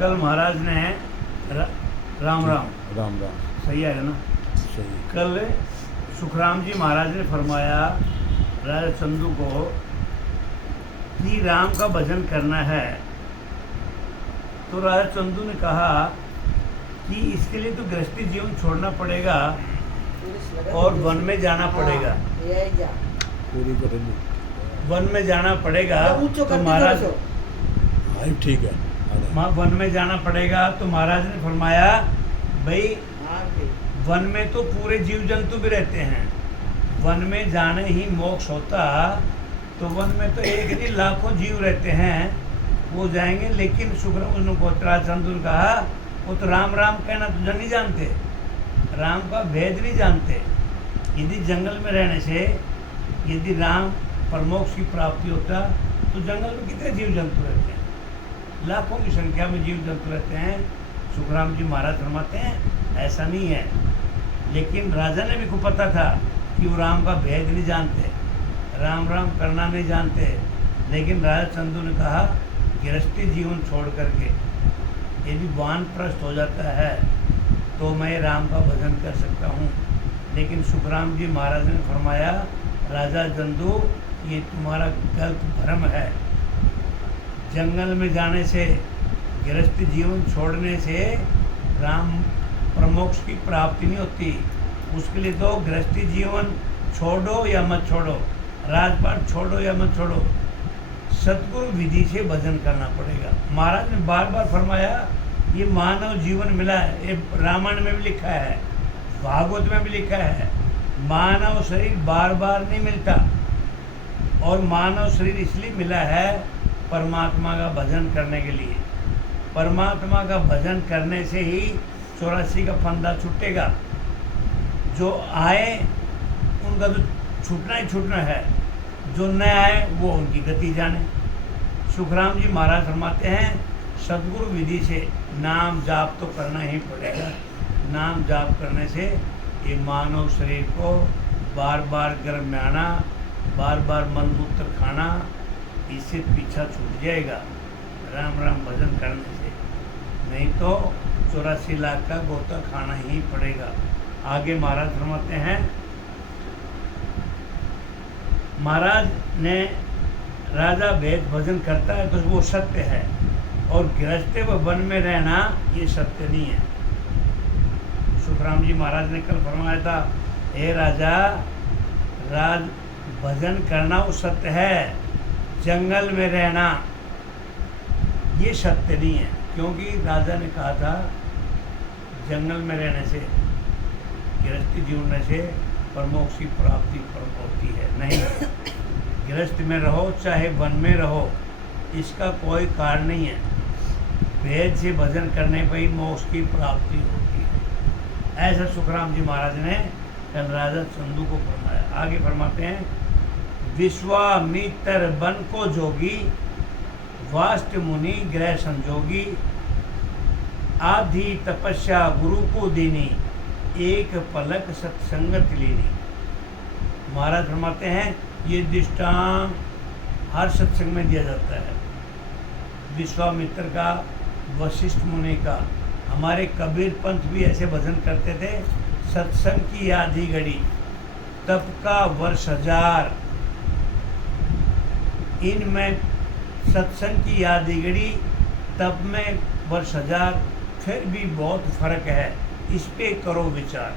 कल महाराज ने राम राम राम राम। सही है ना। सही। कल सुखराम जी महाराज ने फरमाया राजा चंदू को कि राम का भजन करना है। तो राजा चंदू ने कहा कि इसके लिए तो गृहस्थी जीवन छोड़ना पड़ेगा और वन में जाना पड़ेगा। पूरी करेंगे। वन में जाना पड़ेगा तो महाराज हाँ ठीक है। वन में जाना पड़ेगा। तो महाराज ने फरमाया भाई वन में तो पूरे जीव जंतु भी रहते हैं, वन में जाने ही मोक्ष होता तो वन में तो एक नहीं लाखों जीव रहते हैं, वो जाएंगे। लेकिन राजा चंदू ने कहा वो तो राम राम कहना तो नहीं जानते, राम का भेद नहीं जानते। यदि जंगल में रहने से यदि राम परमोक्ष की प्राप्ति होता तो जंगल में कितने जीव जंतु रहते हैं, लाखों की संख्या में जीव जंतु रहते हैं। सुखराम जी महाराज फरमाते हैं ऐसा नहीं है। लेकिन राजा ने भी खूब पता था कि वो राम का भेद नहीं जानते, राम राम करना नहीं जानते। लेकिन राजा चंदू ने कहा गृहस्थी जीवन छोड़ करके यदि वानप्रस्थ हो जाता है तो मैं राम का भजन कर सकता हूँ। लेकिन सुखराम जी महाराज ने फरमाया राजा चंदू ये तुम्हारा गलत भ्रम है। जंगल में जाने से गृहस्थी जीवन छोड़ने से राम प्रमोक्ष की प्राप्ति नहीं होती। उसके लिए तो गृहस्थी जीवन छोड़ो या मत छोड़ो, राजपाट छोड़ो या मत छोड़ो, सतगुरु विधि से भजन करना पड़ेगा। महाराज ने बार बार फरमाया ये मानव जीवन मिला है, ये रामायण में भी लिखा है, भागवत में भी लिखा है। मानव शरीर बार बार नहीं मिलता और मानव शरीर इसलिए मिला है परमात्मा का भजन करने के लिए। परमात्मा का भजन करने से ही 84 का फंदा छूटेगा। जो आए उनका तो छूटना ही छूटना है, जो न आए वो उनकी गति जाने। सुखराम जी महाराज फरमाते हैं सदगुरु विधि से नाम जाप तो करना ही पड़ेगा। नाम जाप करने से ये मानव शरीर को बार बार गर्भ में आना, बार बार मलमूत्र खाना, इससे पीछा छूट जाएगा राम राम भजन करने से। नहीं तो 84 लाख का गोता खाना ही पड़ेगा। आगे महाराज फरमाते हैं महाराज ने राजा भेद भजन करता है तो वो सत्य है, और गृहस्थ व वन में रहना ये सत्य नहीं है। सुखराम जी महाराज ने कल फरमाया था हे राजा राज भजन करना वो सत्य है, जंगल में रहना ये सत्य नहीं है। क्योंकि राजा ने कहा था जंगल में रहने से गृहस्थी जीवन से परमोक्ष की प्राप्ति होती है। नहीं, गृहस्थ में रहो चाहे वन में रहो इसका कोई कारण नहीं है। भेद से भजन करने पर ही मोक्ष की प्राप्ति होती है। ऐसा सुखराम जी महाराज ने कल राजा चंदू को फरमाया। आगे फरमाते हैं विश्वामित्र बन को जोगी, वास्ट मुनि ग्रह संजोगी, आधी तपस्या गुरु को देनी, एक पलक सत्संगत लेनी। महाराज फरमाते हैं ये दृष्टांत हर सत्संग में दिया जाता है। विश्वामित्र का, वशिष्ठ मुनि का, हमारे कबीर पंथ भी ऐसे भजन करते थे। सत्संग की आधी घड़ी, तप का वर्ष हजार, इनमें सत्संग की आधी घड़ी, तप में वर्ष हजार, फिर भी बहुत फर्क है। इस पे करो विचार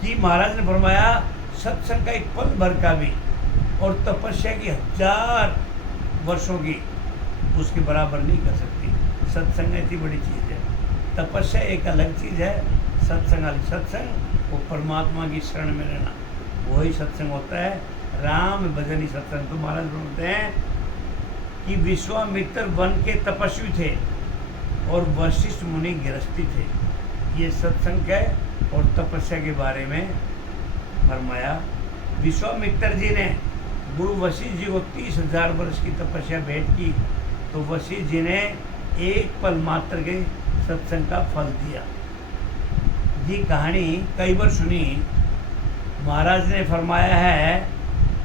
कि महाराज ने फरमाया सत्संग का एक पल भर का भी और तपस्या की 1000 वर्षों की उसके बराबर नहीं कर सकती। सत्संग इतनी बड़ी चीज़ है, तपस्या एक अलग चीज़ है, सत्संग अलग। सत्संग वो परमात्मा की शरण में रहना, वही सत्संग होता है। राम भजन ही सत्संग। तो महाराज बोलते हैं कि विश्वामित्र वन के तपस्वी थे और वशिष्ठ मुनि गृहस्थी थे। ये सत्संग है और तपस्या के बारे में फरमाया। विश्वामित्र जी ने गुरु वशिष्ठ जी को 30,000 वर्ष की तपस्या भेंट की तो वशिष्ठ जी ने एक पल मात्र के सत्संग का फल दिया। ये कहानी कई बार सुनी। महाराज ने फरमाया है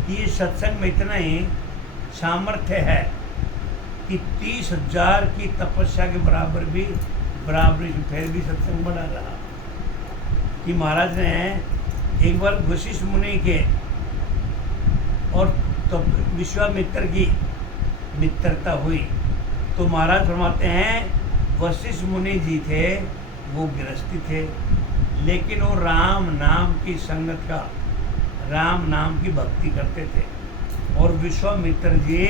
कि सत्संग में इतना ही सामर्थ्य है कि 30,000 की तपस्या के बराबरी फिर भी सत्संग बना रहा। कि महाराज ने एक बार वशिष्ठ मुनि के और तो विश्वामित्र की मित्रता हुई, तो महाराज फरमाते हैं वशिष्ठ मुनि जी थे, वो गृहस्थी थे, लेकिन वो राम नाम की संगत का, राम नाम की भक्ति करते थे। और विश्वामित्र जी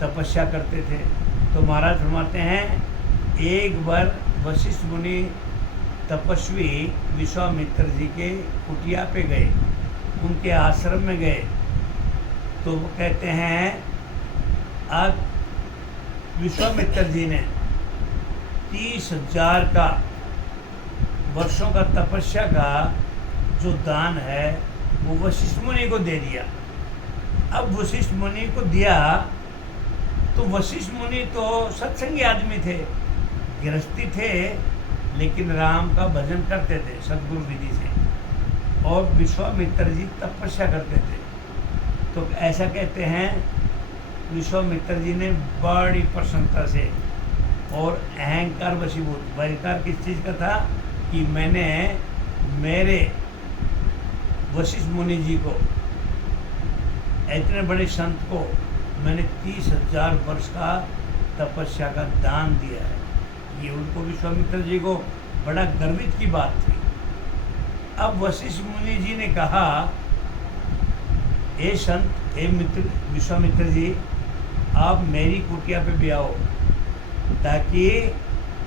तपस्या करते थे। तो महाराज फरमाते हैं एक बार वशिष्ठ मुनि तपस्वी विश्वामित्र जी के कुटिया पे गए, उनके आश्रम में गए। तो वो कहते हैं आज विश्वामित्र जी ने 30,000 का वर्षों का तपस्या का जो दान है वो वशिष्ठ मुनि को दे दिया। अब वशिष्ठ मुनि को दिया तो वशिष्ठ मुनि तो सत्संगी आदमी थे, गृहस्थी थे, लेकिन राम का भजन करते थे सद्गुरु विधि से, और विश्वामित्र जी तपस्या करते थे। तो ऐसा कहते हैं विश्वामित्र जी ने बड़ी प्रसन्नता से और अहंकार वशीभूत, अहंकार किस चीज़ का था कि मैंने मेरे वशिष्ठ मुनि जी को, इतने बड़े संत को मैंने 30,000 वर्ष का तपस्या का दान दिया है। ये उनको विश्वामित्र जी को बड़ा गर्वित की बात थी। अब वशिष्ठ मुनि जी ने कहा, ए संत, ए मित्र विश्वामित्र जी, आप मेरी कुटिया पे भी आओ ताकि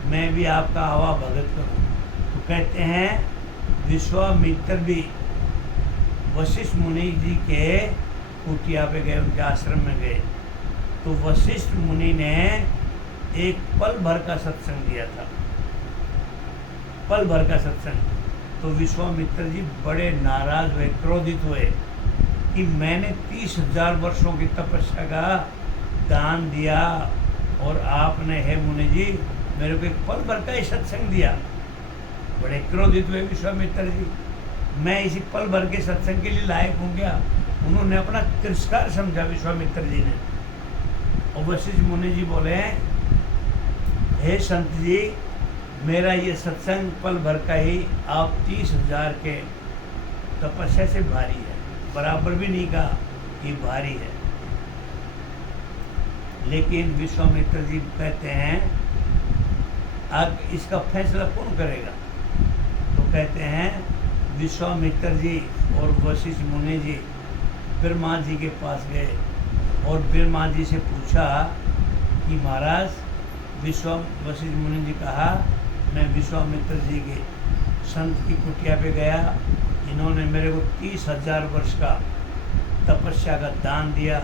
मैं भी आपका आवा भगत करूं। तो कहते हैं विश्वामित्र भी वशिष्ठ मुनि जी के कुटिया पे गए, उनके आश्रम में गए। तो वशिष्ठ मुनि ने एक पल भर का सत्संग दिया था, पल भर का सत्संग। तो विश्वामित्र जी बड़े नाराज हुए, क्रोधित हुए कि मैंने 30,000 वर्षों की तपस्या का दान दिया और आपने, हे मुनि जी, मेरे को एक पल भर का ही सत्संग दिया। बड़े क्रोधित हुए विश्वामित्र जी, मैं इसी पल भर के सत्संग के लिए लायक हूँ क्या? उन्होंने अपना तिरस्कार समझा विश्वामित्र जी ने। और वशिष्ठ मुनि जी बोले, हे संत जी, मेरा ये सत्संग पल भर का ही आप 30,000 के तपस्या से भारी है, बराबर भी नहीं कहा कि भारी है। लेकिन विश्वामित्र जी कहते हैं अब इसका फैसला कौन करेगा? तो कहते हैं विश्वामित्र जी और वशिष्ठ मुनि जी ब्रह्मा जी के पास गए और ब्रह्मा जी से पूछा कि महाराज, वशिष्ठ मुनि जी कहा, मैं विश्वामित्र जी के संत की कुटिया पे गया, इन्होंने मेरे को 30,000 वर्ष का तपस्या का दान दिया,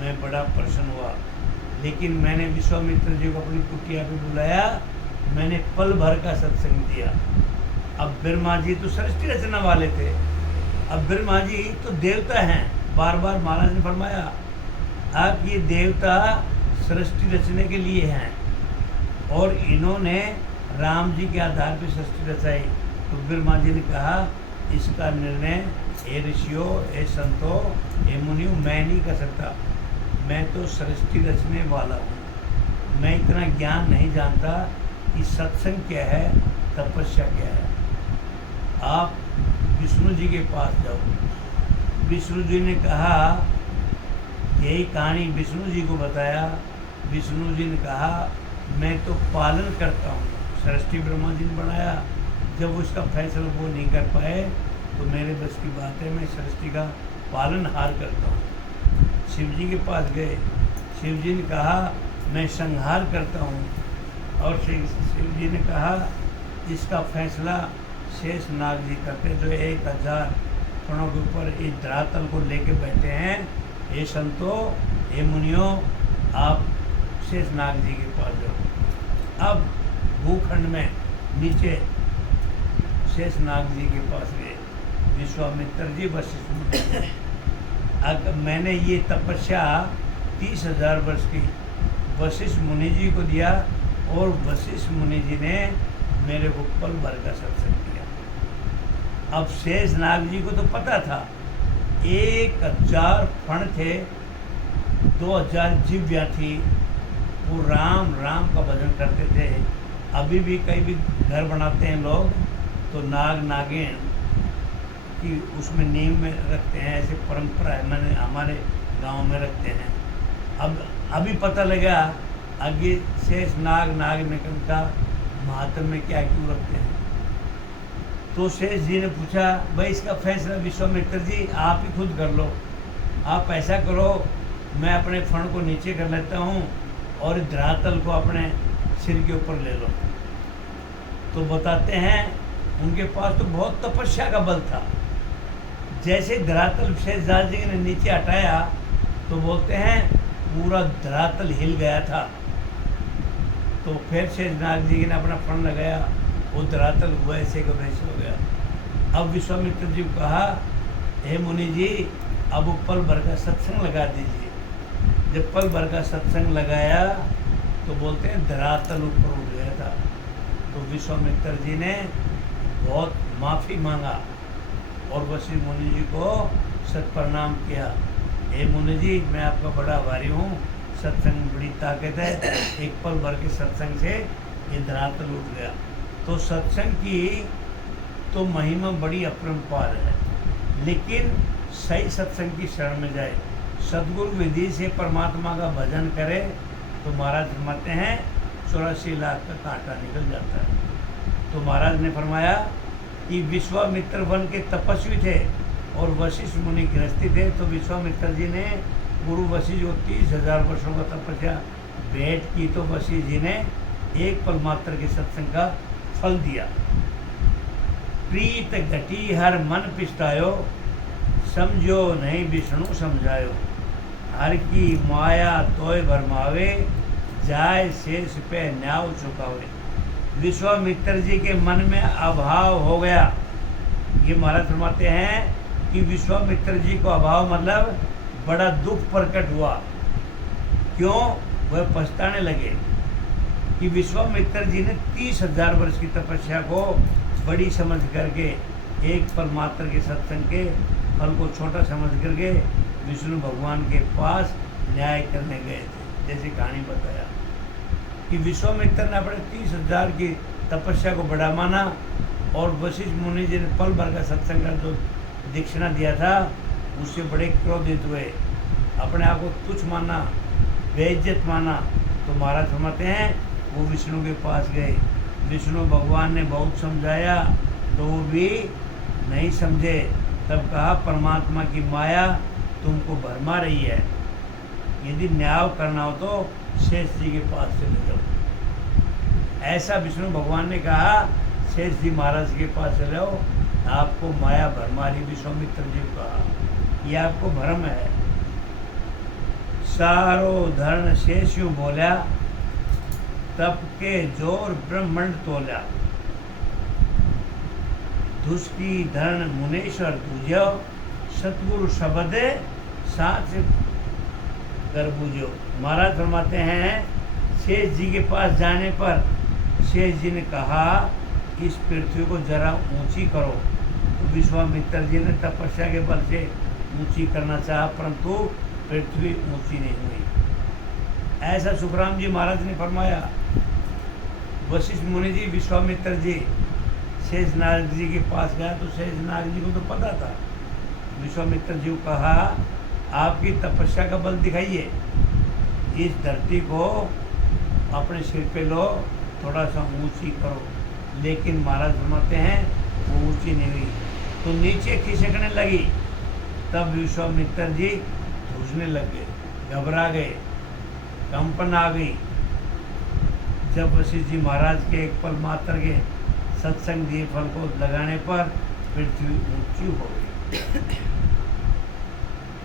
मैं बड़ा प्रसन्न हुआ। लेकिन मैंने विश्वामित्र जी को अपनी कुटिया पे बुलाया, मैंने पल भर का सत्संग दिया। अब ब्रह्मा जी तो सृष्टि रचना वाले थे, अब ब्रह्मा जी तो देवता हैं। बार बार महाराज ने फरमाया आप ये देवता सृष्टि रचने के लिए हैं और इन्होंने राम जी के आधार पर सृष्टि रचाई। तो ब्रह्मा जी ने कहा इसका निर्णय हे ऋषियों, हे संतों, हे मुनियों, मैं नहीं कर सकता, मैं तो सृष्टि रचने वाला हूँ। मैं इतना ज्ञान नहीं जानता कि सत्संग क्या है, तपस्या क्या है। आप विष्णु जी के पास जाओ। विष्णु जी ने कहा, यही कहानी विष्णु जी को बताया। विष्णु जी ने कहा मैं तो पालन करता हूँ, सृष्टि ब्रह्मा जी ने बनाया, जब उसका फैसला वो नहीं कर पाए तो मेरे बस की बात है, मैं सृष्टि का पालनहार करता हूँ। शिव जी के पास गए, शिव जी ने कहा मैं संहार करता हूँ, और शिव जी ने कहा इसका फैसला शेष नाग जी करते, जो 1000 फणों के ऊपर इस धरातल को लेके बैठे हैं। हे संतों, हे मुनियों, आप शेष नाग जी के पास जाओ। अब भूखंड में नीचे शेष नाग जी के पास गए विश्वामित्र जी, वशिष्ठ मुनि। अब मैंने ये तपस्या 30,000 वर्ष की वशिष्ठ मुनि जी को दिया और वशिष्ठ मुनि जी ने मेरे को पल भर का सत्संग दिया। अब शेष नाग जी को तो पता था 1000 फण थे 2000 जीव्या थी, वो राम राम का भजन करते थे। अभी भी कई भी घर बनाते हैं लोग तो नाग नागिन कि उसमें नींव में रखते हैं, ऐसे परंपरा है, मैंने हमारे गांव में रखते हैं। अब अभी पता लगा आगे शेष नाग नागिन का महात्म में क्या क्यों रखते हैं। तो शेष जी ने पूछा, भाई इसका फैसला विश्वामित्र जी आप ही खुद कर लो, आप ऐसा करो मैं अपने फण को नीचे कर लेता हूँ और धरातल को अपने सिर के ऊपर ले लो। तो बताते हैं उनके पास तो बहुत तपस्या का बल था। जैसे धरातल शेषनाग जी ने नीचे हटाया तो बोलते हैं पूरा धरातल हिल गया था। तो फिर शेषनाग जी ने अपना फण लगाया, वो धरातल वैसे का वैसे हो गया। अब विश्वामित्र जी को कहा, हे मुनि जी अब पल भर का सत्संग लगा दीजिए। जब पल भर का सत्संग लगाया तो बोलते हैं धरातल ऊपर उठ गया था। तो विश्वामित्र जी ने बहुत माफ़ी मांगा और वशिष्ठ मुनि जी को सत प्रणाम किया। हे मुनि जी मैं आपका बड़ा आभारी हूँ, सत्संग में बड़ी ताकत है, एक पल भर के सत्संग से ये धरातल उठ गया। तो सत्संग की तो महिमा बड़ी अपरंपार है, लेकिन सही सत्संग की शरण में जाए, सदगुरु विधि से परमात्मा का भजन करे तो महाराज फरमाते हैं 84 लाख का कांटा निकल जाता है। तो महाराज ने फरमाया कि विश्वामित्र वन के तपस्वी थे और वशिष्ठ मुनि गृहस्थी थे। तो विश्वामित्र जी ने गुरु वशिष्ठ को 30,000 वर्षों का तपस्या भेंट की, तो वशिष्ठ जी ने एक पल मात्र के सत्संग का फल दिया। प्रीत घटी हर मन पिछतायो, समझो नहीं विष्णु समझायो। हर की माया तोय भरमावे, जाय शेष पे न्याव चुकावे। विश्वामित्र जी के मन में अभाव हो गया। ये महाराज फरमाते हैं कि विश्वामित्र जी को अभाव मतलब बड़ा दुख प्रकट हुआ। क्यों? वह पछताने लगे कि विश्वामित्र जी ने 30,000 वर्ष की तपस्या को बड़ी समझ करके एक पल मात्र के सत्संग के फल को छोटा समझ करके विष्णु भगवान के पास न्याय करने गए थे। जैसे कहानी बताया कि विश्वामित्र ने अपने 30,000 की तपस्या को बड़ा माना और वशिष्ठ मुनि जी ने पल भर का सत्संग का जो दीक्षिणा दिया था उससे बड़े क्रोधित हुए, अपने आप को तुच्छ माना, बेइज्जत माना। तो महाराज फरमाते हैं वो विष्णु के पास गए, विष्णु भगवान ने बहुत समझाया तो वो भी नहीं समझे। तब कहा परमात्मा की माया तुमको भरमा रही है, यदि न्याय करना हो तो शेष जी के पास चले जाओ। ऐसा विष्णु भगवान ने कहा, शेष जी महाराज के पास चले जाओ, आपको माया भरमा रही। विश्वामित्र जी को कहा ये आपको भ्रम है। सारो धर्म शेष यूं बोल्या, तप के जोर ब्रह्मंड तोल्या। दुष्टी धरण मुनेश्वर तुझो, सतगुरु शब्द साथ कर बूझो। महाराज फरमाते हैं शेष जी के पास जाने पर शेष जी ने कहा इस पृथ्वी को जरा ऊंची करो। तो विश्वामित्र जी ने तपस्या के बल से ऊंची करना चाहा, परंतु पृथ्वी ऊंची नहीं हुई। ऐसा सुखराम जी महाराज ने फरमाया। वशिष्ठ मुनि जी विश्वामित्र जी शेषनाग जी के पास गया तो शेषनाग जी को तो पता था। विश्वामित्र जी को कहा आपकी तपस्या का बल दिखाइए, इस धरती को अपने सिर पे लो, थोड़ा सा ऊंची करो। लेकिन महाराज फरमाते हैं वो ऊंची नहीं हुई, तो नीचे खिसकने लगी। तब विश्वामित्र जी धूसने लग गए, घबरा गए, कंपन आ गई। जब वशिष्ठ जी महाराज के एक पल मात्र के सत्संग दिए फल को लगाने पर पृथ्वी ऊंची हो गई।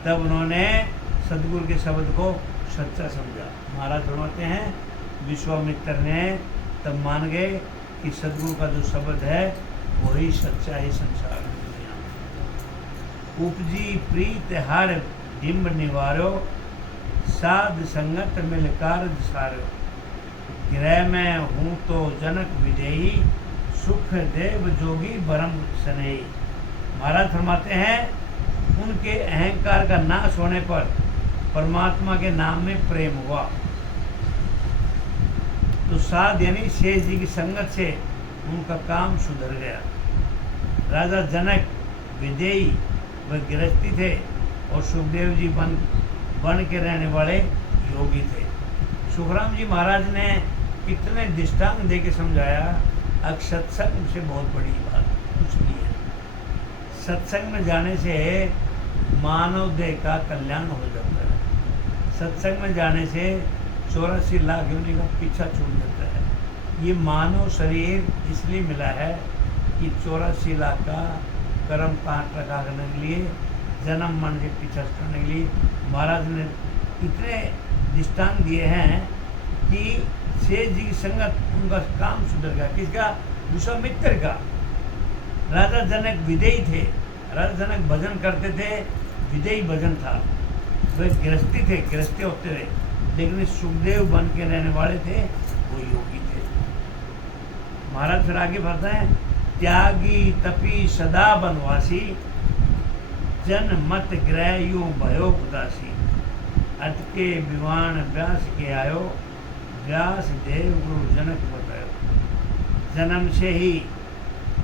तब उन्होंने सदगुरु के शब्द को सच्चा समझा। महाराज फरमाते हैं विश्वामित्र ने तब मान गए कि सदगुरु का जो शब्द है वही सच्चा ही संसार में दुनिया में। उपजी प्रीत हर डिम्ब निवारो, साध संगत मिल कार्य सारो। गृह में हूँ तो जनक विदेही, सुख देव जोगी ब्रह्म स्नेही। महाराज फरमाते हैं उनके अहंकार का नाश होने पर परमात्मा के नाम में प्रेम हुआ। तो साध यानी शेष जी की संगत से उनका काम सुधर गया। राजा जनक विदेही व गृहस्थी थे और सुखदेव जी बन के रहने वाले योगी थे। सुखराम जी महाराज ने कितने दृष्टांत दे के समझाया। अब सत्संग से बहुत बड़ी बात कुछ नहीं है। सत्संग में जाने से मानव देह का कल्याण हो जाता है। सत्संग में जाने से 84 लाख योनि का पीछा छूट जाता है। ये मानव शरीर इसलिए मिला है कि 84 लाख का कर्म कांड रखा करने के लिए, जन्म मन के पीछा करने के लिए महाराज ने इतने दृष्टांत दिए हैं कि शेष जी की संगत उनका काम सुधर गया। किसका? विश्वामित्र का। राजा जनक विदेही थे। राजा जनक भजन करते थे, विदेही भजन था। वे गृहस्थी थे, गृहस्थी होते थे, लेकिन सुखदेव बन के रहने वाले थे, वो योगी थे। महाराज फिर आगे बढ़ते हैं, त्यागी तपी सदा बनवासी, जन मत ग्रह यूं भयो उदासी, अटके विवान व्यास के आयो, व्यास देव गुरु जनक बतायो। जन्म से ही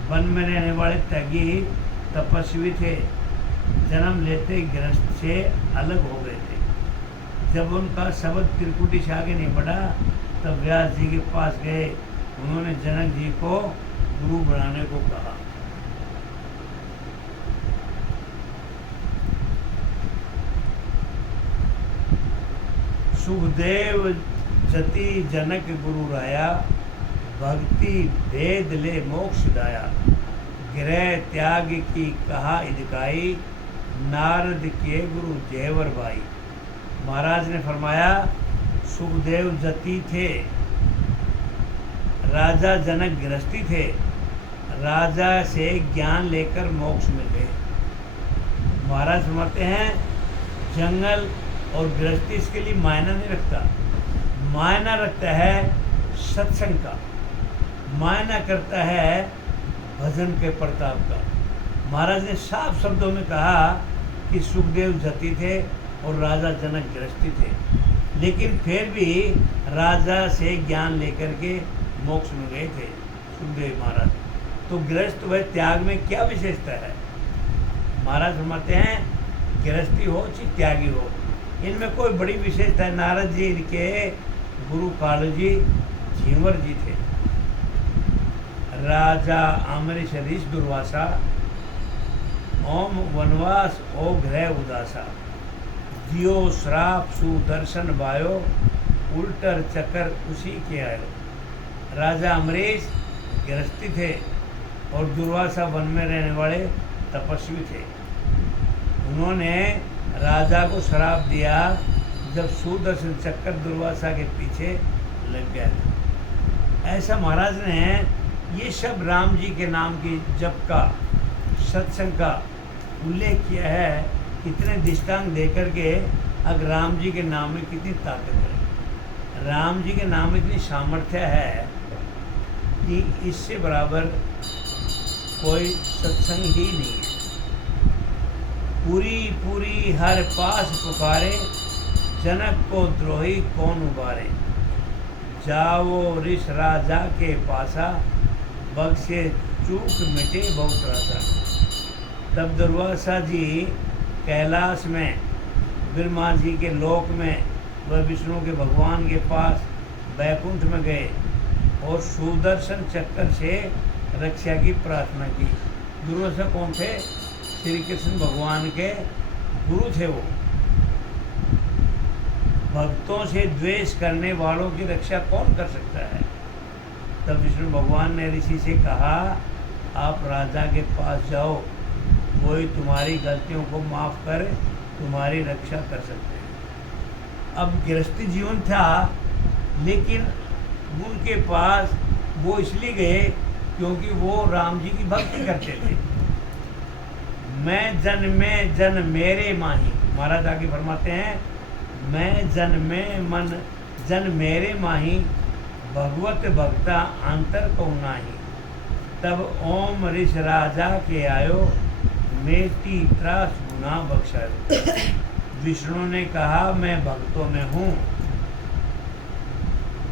वन में रहने वाले त्यागी तपस्वी थे। जन्म लेते गृहस्थ से अलग हो गए थे। जब उनका शब्द त्रिकुटी से आगे नहीं बढ़ा तब व्यास जी के पास गए। उन्होंने जनक जी को गुरु बनाने को कहा। सुखदेव जति जनक गुरु राया, भक्ति भेद ले मोक्ष दाया, गृह त्याग की कहा इदकाई, नारद के गुरु जयवर भाई। महाराज ने फरमाया सुखदेव जति थे, राजा जनक गृहस्थी थे, राजा से ज्ञान लेकर मोक्ष में गए। महाराज फरमाते हैं जंगल और गृहस्थी इसके लिए मायना नहीं रखता, मायना रखता है सत्संग का, मायना करता है भजन के प्रताप का। महाराज ने साफ शब्दों में कहा कि सुखदेव जति थे और राजा जनक गृहस्थी थे, लेकिन फिर भी राजा से ज्ञान लेकर के मोक्ष में गए थे सुखदेव महाराज। तो गृहस्थ व त्याग में क्या विशेषता है? महाराज फरमाते हैं गृहस्थी हो चाहे त्यागी हो, इनमें कोई बड़ी विशेषता है। नारद जी इनके गुरु कालू जी झींवर जी थे। राजा अमरीश ऋषि दुर्वासा, ओम वनवास ओ ग्रह उदासा, दियो श्राप सुदर्शन बायो, उल्टर चक्कर उसी के आयो। राजा अमरीश गृहस्थी थे और दुर्वासा वन में रहने वाले तपस्वी थे। उन्होंने राजा को श्राप दिया जब सुदर्शन चक्कर दुर्वासा के पीछे लग गया था। ऐसा महाराज ने ये सब राम जी के नाम की जप का, सत्संग का उल्लेख किया है। इतने दृष्टांत दे करके अब राम जी के नाम में कितनी ताकत है, राम जी के नाम में इतनी सामर्थ्य है कि इससे बराबर कोई सत्संग ही नहीं है। पूरी पूरी हर पास पुकारे, जनक को द्रोही कौन उबारे, जाओ ऋष राजा के पासा, बख्शे चूक मिटे बहुत रासा। तब दुर्वासा जी कैलाश में ब्रह्मा जी के लोक में वह विष्णु के भगवान के पास बैकुंठ में गए और सुदर्शन चक्कर से रक्षा की प्रार्थना की। दुर्वासा कौन थे? श्री कृष्ण भगवान के गुरु थे। वो भक्तों से द्वेष करने वालों की रक्षा कौन कर सकता है? तब विष्णु भगवान ने ऋषि से कहा आप राजा के पास जाओ, वही तुम्हारी गलतियों को माफ़ कर तुम्हारी रक्षा कर सकते हैं। अब गृहस्थी जीवन था, लेकिन उनके पास वो इसलिए गए क्योंकि वो राम जी की भक्ति करते थे। मैं जन में जन मेरे माही, महाराज आगे फरमाते हैं मैं जन में मन जन मेरे माही, भगवत भक्ता अंतर को नाही। तब ओम ऋष राजा के आयो, मेटी त्रास गुना बख्शायो। विष्णु ने कहा मैं भक्तों में हूँ,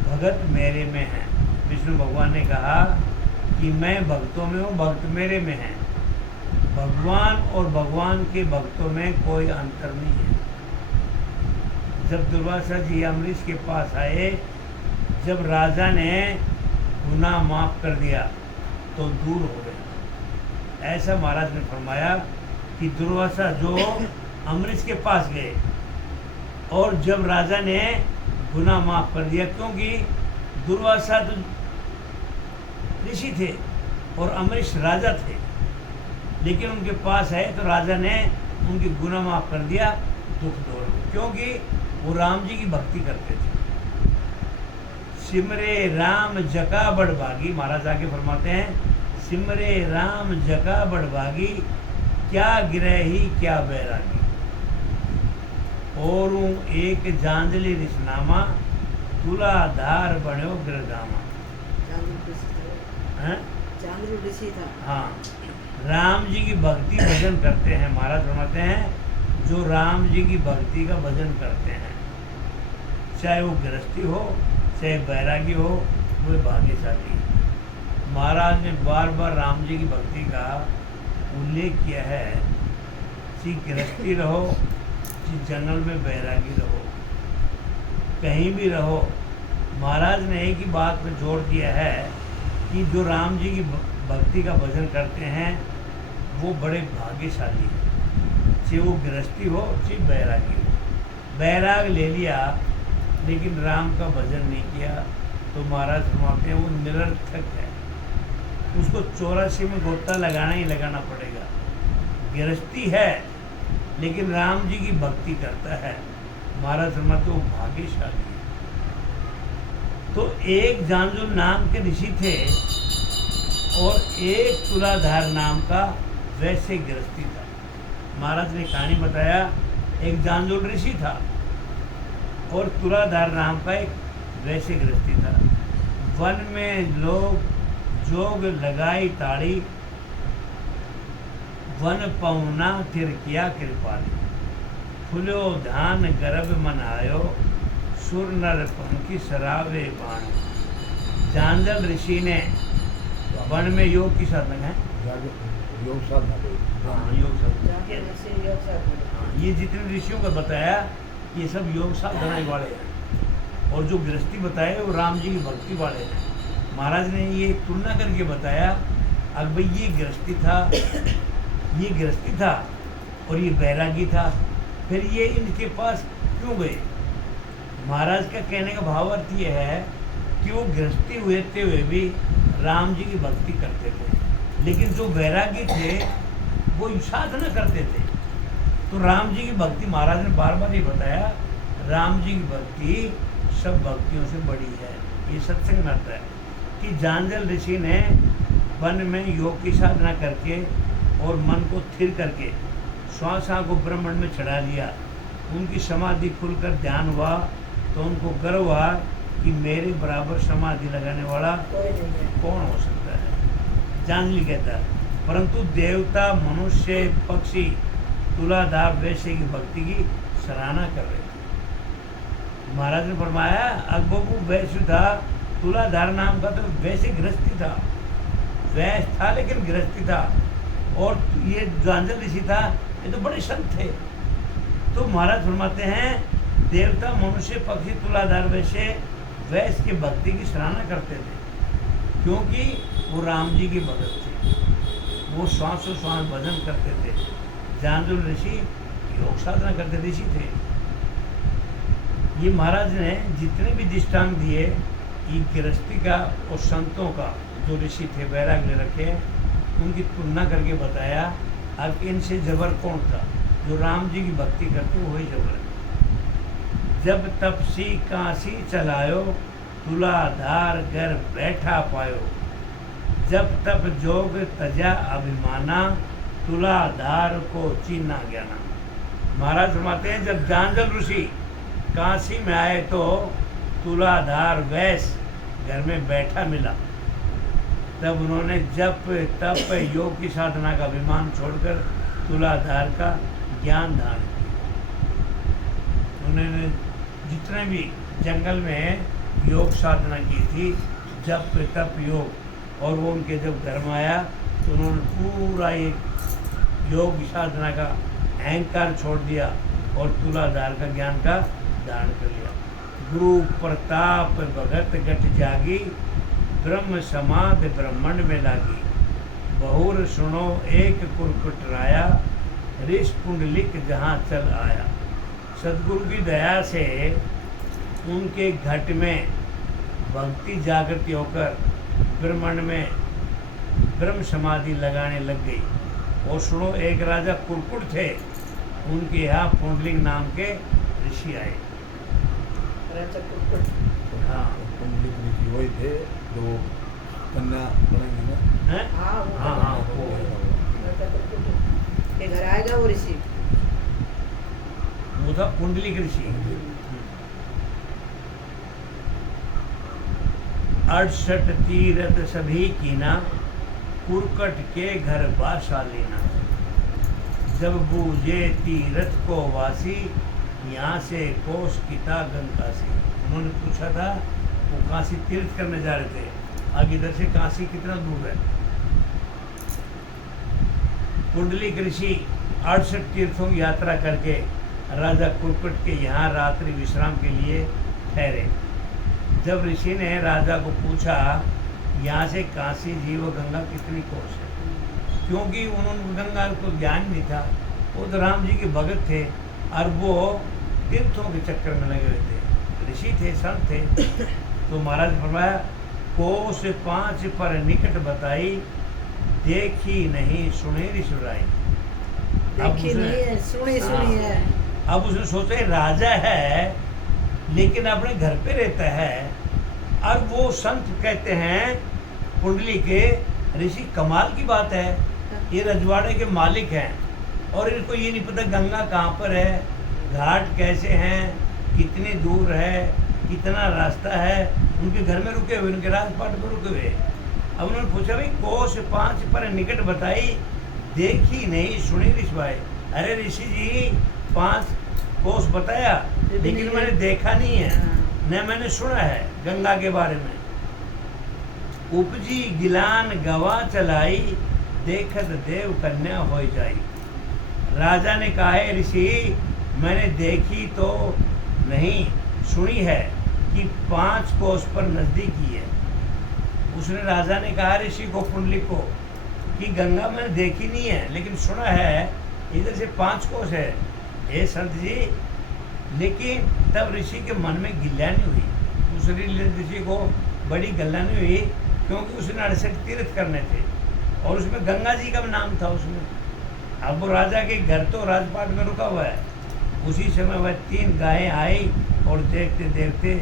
भगत मेरे में है। विष्णु भगवान ने कहा कि मैं भक्तों में हूँ, भक्त मेरे में है। भगवान और भगवान के भक्तों में कोई अंतर नहीं है। जब दुर्वासा जी अम्बरीश के पास आए, जब राजा ने गुनाह माफ कर दिया तो दूर हो गया। ऐसा महाराज ने फरमाया कि दुर्वासा जो अम्बरीश के पास गए और जब राजा ने गुनाह माफ कर दिया, क्योंकि दुर्वासा तो ऋषि थे और अम्बरीश राजा थे, लेकिन उनके पास है तो राजा ने उनके गुनाह माफ कर दिया, दुख दूर हो गया, क्योंकि वो राम जी की भक्ति करते थे। सिमरे राम जका बड़भागी, महाराज आगे फरमाते हैं, सिमरे राम जका बड़भागी, क्या गिरही क्या बैरागी। और एक जांजली रिसनामा, तुला धार बण्यो गिरगामा। चांद्र ऋषि था। हाँ, राम जी की भक्ति भजन करते हैं। महाराज फरमाते हैं जो राम जी की भक्ति का भजन करते हैं, चाहे वो गृहस्थी हो चाहे बैरागी हो, वो भाग्यशाली है। महाराज ने बार बार राम जी की भक्ति का उल्लेख किया है कि गृहस्थी रहो कि जंगल में बैरागी रहो, कहीं भी रहो, महाराज ने एक ही बात पर जोर दिया है कि जो राम जी की भक्ति का भजन करते हैं वो बड़े भाग्यशाली हैं, चाहे वो गृहस्थी हो चाहे बैरागी हो। बैराग ले लिया लेकिन राम का भजन नहीं किया तो महाराज फरमाते हैं वो निरर्थक है, उसको 84 में गोता लगाना ही लगाना पड़ेगा। गृहस्थी है लेकिन राम जी की भक्ति करता है, महाराज फरमाते वो भाग्यशाली है। तो एक जांजुल नाम के ऋषि थे और एक तुलाधार नाम का वैसे गृहस्थी था। महाराज ने कहानी बताया, एक जांजुल ऋषि था और तुलाधार नाम का एक वैसे गृहस्थी था। वन में लोग जोग लगाई ताड़ी, वन पौना फिर किया कृपाली। फुलो धान गर्भ मन आयो, सुर नर पंखी सरावे बाण। जांजल ऋषि ने वन में योग की साधना है, योग साधना हाँ योग साधना। चांद्र ऋषि योग साधना। हाँ, ये जितने ऋषियों का बताया ये सब योग साधना वाले हैं, और जो गृहस्थी बताए वो राम जी की भक्ति वाले हैं। महाराज ने ये तुलना करके बताया, अब भाई ये गृहस्थी था, ये गृहस्थी था और ये बैरागी था, फिर ये इनके पास क्यों गए। महाराज का कहने का भाव अर्थ ये है कि वो गृहस्थी होते हुए भी राम जी की भक्ति करते थे, लेकिन जो बैरागी थे वो साधना करते थे। तो राम जी की भक्ति, महाराज ने बार बार ये बताया, राम जी की भक्ति सब भक्तियों से बड़ी है। ये सत्संग में आता है कि जांजल ऋषि ने वन में योग की साधना करके और मन को स्थिर करके श्वासा को ब्रह्मांड में चढ़ा लिया। उनकी समाधि खुलकर ध्यान हुआ तो उनको गर्व हुआ कि मेरे बराबर समाधि लगाने वाला कोई नहीं है। कौन हो सकता है। जांजलि कहता है, परंतु देवता मनुष्य पक्षी तुलाधार वैश्य की भक्ति की सराहना कर रहे थे। महाराज ने फरमाया अकबर वैश्य था, तुलाधार नाम का तो वैसे गृहस्थी था, वैश्य था लेकिन गृहस्थी था, और ये जांजल ऋषि था ये तो बड़े संत थे। तो महाराज फरमाते हैं देवता मनुष्य पक्षी तुलाधार वैश्य की भक्ति की सराहना करते थे, क्योंकि वो राम जी के भगत थे, वो श्वासों श्वास भजन करते थे। जांजुल ऋषि योग साधना करते ऋषि थे। ये महाराज ने जितने भी दृष्टांत दिए, ये गृहस्थी का और संतों का जो ऋषि थे वैराग ले रखे, उनकी तुलना करके बताया। अब इनसे जबर कौन था, जो राम जी की भक्ति करते वही जबर है। जब तपसी काशी चलायो, तुलाधार घर बैठा पायो। जब तप जोग तजा अभिमाना, तुलाधार को चीना ज्ञाना। महाराज फरमाते हैं जब जांजल ऋषि काशी में आए तो तुलाधार वैश्य घर में बैठा मिला, तब उन्होंने जप तप योग की साधना का अभिमान छोड़कर तुलाधार का ज्ञान धारण किया। उन्होंने जितने भी जंगल में योग साधना की थी, जप तप योग, और वो उनके जब घर में आया तो उन्होंने पूरा एक योग साधना का अहंकार छोड़ दिया और तुलाधार का ज्ञान का धारण कर लिया। गुरु प्रताप भगत गट जागी, ब्रह्म समाध ब्रह्मंड में लागी। बहुर सुनो एक कुरकुट राया, ऋष पुंडलिक जहाँ चल आया। सदगुरु की दया से उनके घट में भक्ति जागृति होकर ब्रह्मांड में ब्रह्म समाधि लगाने लग गई। और सुनो, एक राजा कुरकुट थे, उनके यहाँ पुंडलिक नाम के ऋषि आए। राजा कुरकुट। हाँ पुंडलिक ऋषि वही थे जो कन्या बनेंगे ना। हैं? हाँ वो हाँ हाँ वो राजा कुरकुट के घर आएगा वो ऋषि। वो था पुंडलिक ऋषि। 68 तीरथ सभी कीना, कुरकट के घर बासा लेना। जब बूझे तीरथ को वासी, यहाँ से कोस किता गंगासी। उन्होंने पूछा था, वो काशी तीर्थ करने जा रहे थे, आगे इधर से काशी कितना दूर है। पुंडलिक ऋषि 68 तीर्थों की यात्रा करके राजा कुरकुट के यहाँ रात्रि विश्राम के लिए ठहरे। जब ऋषि ने राजा को पूछा, यहाँ से काशी जीव गंगा कितनी कोस है, क्योंकि उन्होंने गंगा को ज्ञान नहीं था। वो तो राम जी के भगत थे और वो तीर्थों के चक्कर में लगे हुए थे, ऋषि थे, संत थे। तो महाराज ने फरमाया, कोस 5 पर निकट बताई, देखी नहीं सुने ऋषुराई। देखी नहीं है, सुनी सुनी है। अब उसने सोचा राजा है लेकिन अपने घर पे रहता है, और वो संत कहते हैं कुंडली के ऋषि, कमाल की बात है, ये रजवाड़े के मालिक हैं और इनको ये नहीं पता गंगा कहाँ पर है, घाट कैसे हैं, कितनी दूर है, कितना रास्ता है। उनके घर में रुके हुए, उनके राजपाट में रुके हुए। अब उन्होंने पूछा, भाई कोस 5 पर निकट बताई, देखी नहीं सुनी ऋषि भाई। अरे ऋषि जी 5 कोस बताया लेकिन मैंने देखा नहीं है, न मैंने सुना है गंगा के बारे में। उपजी गिलान गवा चलाई, देखत देव कन्या हो जाई। राजा ने कहा है ऋषि, मैंने देखी तो नहीं, सुनी है कि 5 कोस पर नजदीकी है। उसने राजा ने कहा ऋषि को, पुंडलिक को, कि गंगा मैंने देखी नहीं है लेकिन सुना है इधर से 5 कोस है। हे संत जी, लेकिन तब ऋषि के मन में गिल्यानी हुई, दूसरी ऋषि को बड़ी गल्यानी हुई, क्योंकि उसने 68 तीर्थ करने थे और उसमें गंगा जी का भी नाम था उसमें। अब वो राजा के घर तो राजपाट में रुका हुआ है। उसी समय वह 3 गायें आई और देखते देखते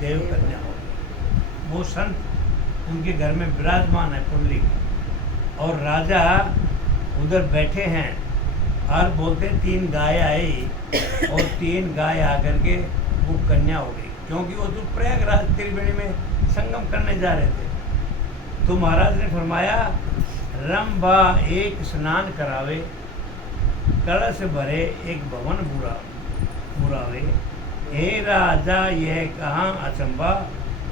देव कन्या हो गई। वो संत उनके घर में विराजमान है पुंडलिक, और राजा उधर बैठे हैं और बोलते 3 गाय आई और 3 गाय आकर के वो कन्या हो गई, क्योंकि वो तो प्रयागराज त्रिवेणी में संगम करने जा रहे थे। तो महाराज ने फरमाया, रंभा एक स्नान करावे, कलश भरे एक भवन बुरावे। हे राजा यह कहाँ अचंबा,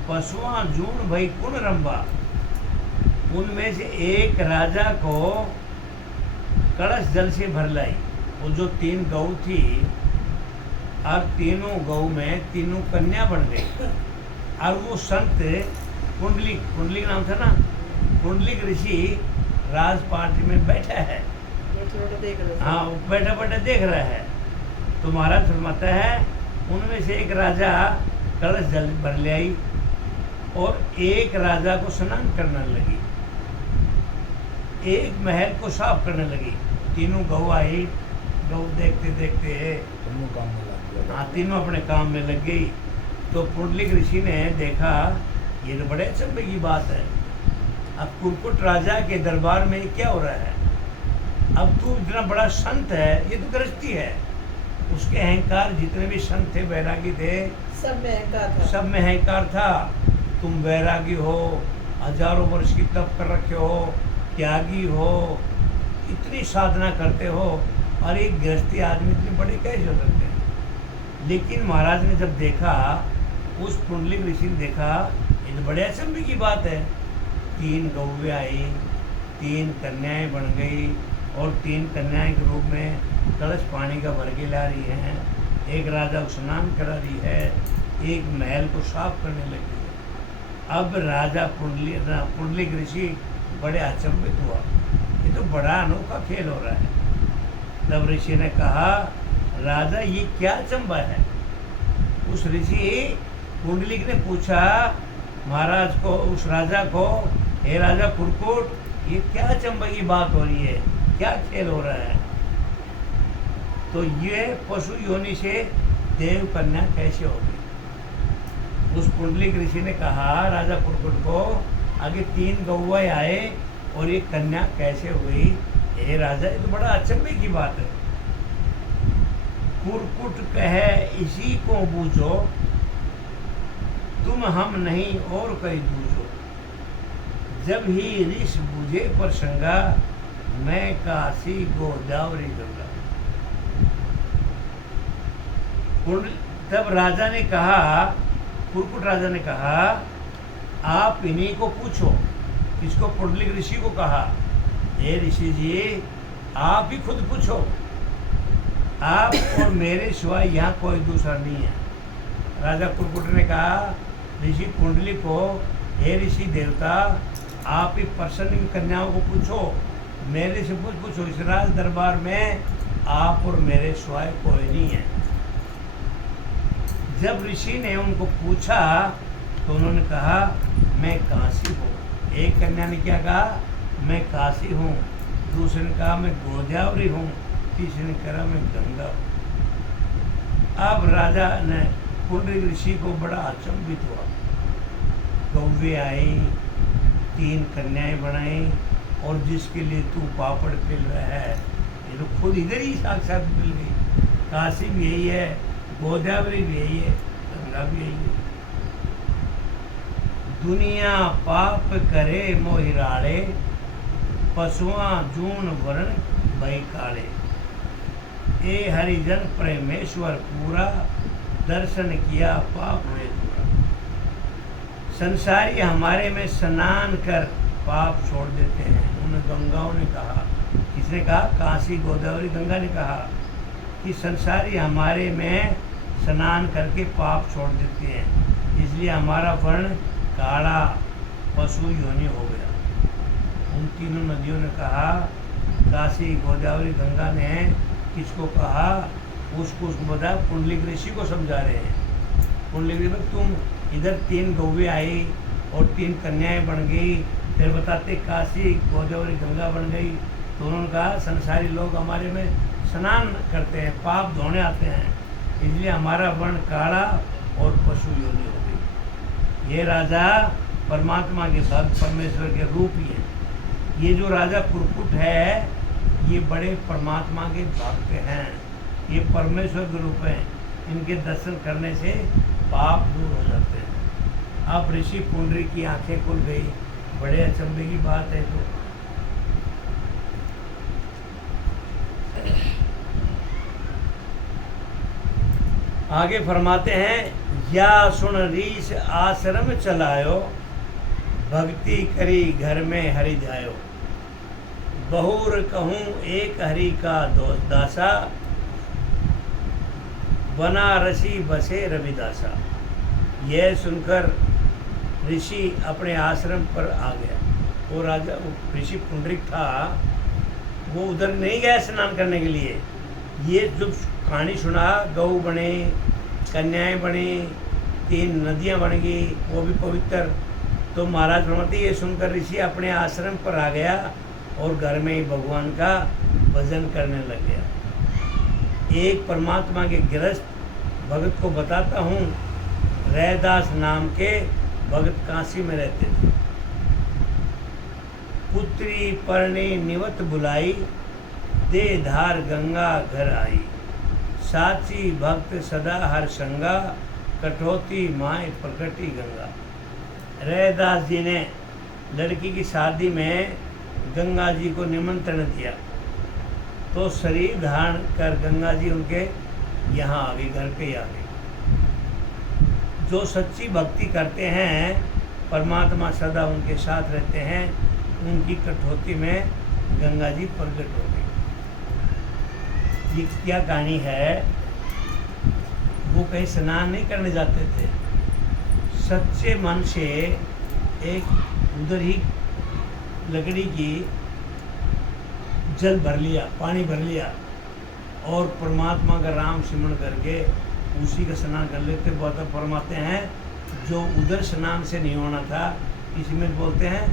पशुआ जून भई कुन रंभा। उनमें से एक राजा को कलश जल से भर लाई। वो जो 3 गऊ थी, अब तीनों गऊ में तीनों कन्या बन गई। और वो संत पुंडलिक नाम था ना, पुंडलिक ऋषि राजपाट में बैठा है। देख रहे हाँ, वो बैठा बैठा देख रहा है। तो महाराज फरमाता है, उनमें से एक राजा कलश जल भर ले आई और एक राजा को स्नान करने लगी, एक महल को साफ करने लगी। तीनों गऊ आई, गऊ देखते देखते दोनों काम में लग गया। हाँ, तीनों अपने काम में लग गई। तो पुंडलिक ऋषि ने देखा, ये तो बड़े अचंभे की बात है, अब कुरकुट राजा के दरबार में क्या हो रहा है। अब तू इतना बड़ा संत है, ये तो गृहस्थी है। उसके अहंकार, जितने भी संत थे, वैरागी थे, सब में अहंकार था। सब में अहंकार था। तुम वैरागी हो, हजारों वर्ष की तप कर रखे हो, त्यागी हो, इतनी साधना करते हो, और एक गृहस्थी आदमी इतने बड़े कैसे हो सकते हैं। लेकिन महाराज ने जब देखा, उस पुंडलिक ऋषि ने देखा, ये तो बड़े अचंभे की बात है। 3 गौवें आई, 3 कन्याएं बन गई और 3 कन्याएं के रूप में कलश पानी का भर के ला रही हैं। एक राजा को स्नान करा रही है, एक महल को साफ करने लगी है। अब राजा पुंडलिक ऋषि बड़े अचंभित हुआ, ये तो बड़ा अनोखा खेल हो रहा है। तब ऋषि ने कहा, राजा ये क्या अचंभा है? उस ऋषि पुंडलिक ने पूछा महाराज को, उस राजा को, हे राजा कुरकुट, ये क्या अचंभा की बात हो रही है, क्या खेल हो रहा है? तो ये पशु योनि से देव कन्या कैसे होगी? उस पुंडलिक ऋषि ने कहा राजा कुरकुट को, आगे 3 गौवें आए और ये कन्या कैसे हुई? हे राजा, ये तो बड़ा अचंभे की बात है। कुरकुट कहे, इसी को बूझो, तुम हम नहीं और कई दूजो। जब ही ऋष बूझे पर संगा, मैं काशी गोदावरी गंगा। तब राजा ने कहा, कुरकुट राजा ने कहा, आप इन्हीं को पूछो। इसको पुंडलिक ऋषि को कहा, हे ऋषि जी, आप ही खुद पूछो, आप और मेरे सिवाय यहाँ कोई दूसरा नहीं है। राजा कुरकुट ने कहा ऋषि पुंडलिक को, हे ऋषि देवता, आप ही प्रसन्न की कन्याओं को पूछो, मेरे से पूछो। इस राज दरबार में आप और मेरे सिवाय कोई नहीं है। जब ऋषि ने उनको पूछा तो उन्होंने कहा, मैं काशी हूँ। एक कन्या ने क्या कहा? मैं काशी हूँ। दूसरे ने कहा, मैं गोदावरी हूँ। तीसरे ने कहा, मैं गंगा हूँ। अब राजा ने पुंडलिक ऋषि को बड़ा अचंभित हुआ। गौवें आई, 3 कन्याएं बनाई, और जिसके लिए तू पापड़ पिल रहा है, ये तो खुद इधर ही साक्षात मिल गई। काशी भी यही है, गोदावरी भी यही है, गंगा भी यही है। दुनिया पाप करे मोहिराड़े, पशुआ जून वर्ण भई काले। ए हरिजन प्रेमेश्वर पूरा, दर्शन किया पाप में पूरा। संसारी हमारे में स्नान कर पाप छोड़ देते हैं। उन गंगाओं ने कहा, किसने कहा? काशी गोदावरी गंगा ने कहा कि संसारी हमारे में स्नान करके पाप छोड़ देते हैं, इसलिए हमारा वर्ण काला पशु योनि हो गया। उन तीनों नदियों ने कहा, काशी गोदावरी गंगा ने किसको कहा? उसको बता, पुंडलिक ऋषि को समझा रहे हैं। पुंडलिक ऋषि, तुम इधर 3 गौवें आई और 3 कन्याएं बन गई, फिर बताते काशी गोदावरी गंगा बन गई। तो उन्होंने कहा, संसारी लोग हमारे में स्नान करते हैं, पाप धोने आते हैं, इसलिए हमारा वर्ण काला और पशु योनि हो गई। ये राजा परमात्मा के भक्त, परमेश्वर के रूप ही है। ये जो राजा कुरकुट है, ये बड़े परमात्मा के भक्त हैं, ये परमेश्वर के रूप हैं। इनके दर्शन करने से पाप दूर हो जाते हैं। अब ऋषि पुंडरीक की आंखें खुल गई, बड़े अचंभे की बात है। तो आगे फरमाते हैं, या सुन रीस आश्रम चलायो, भक्ति करी घर में हरि जायो। बहुर कहूँ एक हरि का दासा, बनारसी बसे रविदासा। यह सुनकर ऋषि अपने आश्रम पर आ गया। वो राजा ऋषि पुंडरीक था, वो उधर नहीं गया स्नान करने के लिए। ये जब कहानी सुना, गऊ बने, कन्याएं बनी, 3 नदियां बन गई, वो भी पवित्र। तो महाराज फरमाते, ये सुनकर ऋषि अपने आश्रम पर आ गया और घर में ही भगवान का भजन करने लग गया। एक परमात्मा के गृहस्थ भगत को बताता हूँ, रैदास नाम के भगत काशी में रहते थे। पुत्री परणी निवत बुलाई, दे धार गंगा घर आई। साची भक्त सदा हर संगा, कटौती माए प्रकटी गंगा। रैदास जी ने लड़की की शादी में गंगा जी को निमंत्रण दिया, तो शरीर धारण कर गंगा जी उनके यहाँ आ गई, घर पे ही आ गई। जो सच्ची भक्ति करते हैं परमात्मा सदा उनके साथ रहते हैं। उनकी कठौती में गंगा जी प्रकट हो गई। ये क्या कहानी है? वो कहीं स्नान नहीं करने जाते थे, सच्चे मन से एक उधर ही लकड़ी की जल भर लिया, पानी भर लिया और परमात्मा का राम सिमरण करके उसी का स्नान कर लेते। बहुत फरमाते हैं जो उधर स्नान से नहीं होना था, इसमें बोलते हैं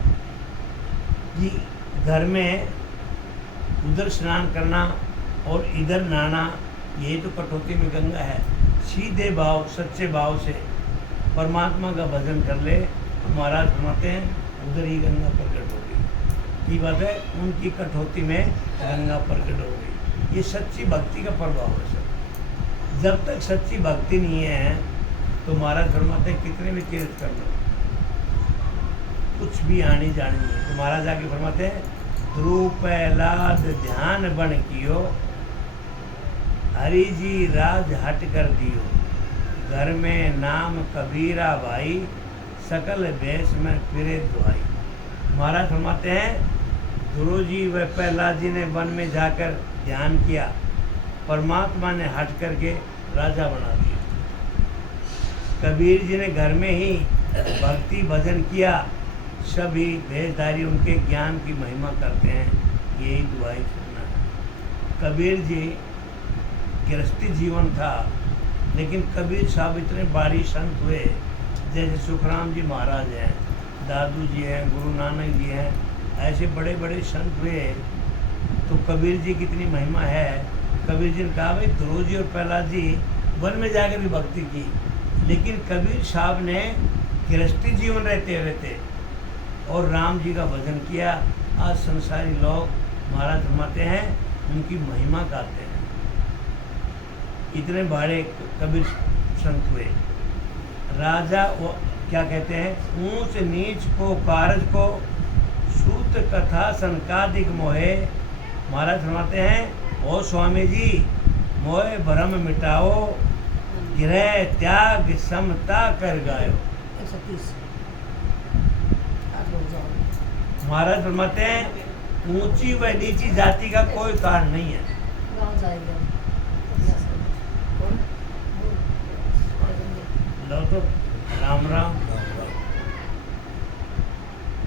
कि घर में उधर स्नान करना और इधर नहाना, यही तो कटौती में गंगा है। सीधे भाव, सच्चे भाव से परमात्मा का भजन कर ले, महाराज फरमाते हैं उधर ही गंगा प्रकट हो गई। ये बात है, उनकी कठौती में गंगा प्रकट हो गई। ये सच्ची भक्ति का प्रभाव है सर। जब तक सच्ची भक्ति नहीं है तो महाराज फरमाते हैं कितने भी तीर्थ कर लो, कुछ भी आनी जानी नहीं है। तो महाराज आके फरमाते हैं ध्रुव पहलाद ध्यान बन कियो, हरि जी राज हट कर दियो, घर में नाम कबीरा भाई, सकल भेष में फिरे दुआई। महाराज फरमाते हैं ध्रुव जी व प्रहलाद जी ने वन में जाकर ध्यान किया, परमात्मा ने हट करके राजा बना दिया। कबीर जी ने घर में ही भक्ति भजन किया, सभी भेषधारी उनके ज्ञान की महिमा करते हैं। यही दुआई सुनना है। कबीर जी गृहस्थी जीवन था, लेकिन कबीर साहब इतने बारी संत हुए, जैसे सुखराम जी महाराज हैं, दादू जी हैं, गुरु नानक जी हैं, ऐसे बड़े बड़े संत हुए। तो कबीर जी की इतनी महिमा है। कबीर जी ने कहा भाई ध्रुव जी और प्रहलाद जी वन में जाकर भी भक्ति की, लेकिन कबीर साहब ने गृहस्थी जीवन रहते और राम जी का भजन किया। आज संसारी लोग महाराज फरमाते हैं उनकी महिमा गाते हैं। इतने बड़े कबीर संत हुए। राजा वो क्या कहते हैं, ऊंच नीच को कारज को सूत कथा संकादिक मोहे। महाराज फरमाते हैं ओ स्वामी जी मोहे भ्रम मिटाओ, गृह त्याग समता कर गायो। 130 आप लोग जाओ। महाराज फरमाते हैं ऊंची व नीची जाति का कोई कारण नहीं है। गाँव जाएंगे कौन? लो तो राम राम।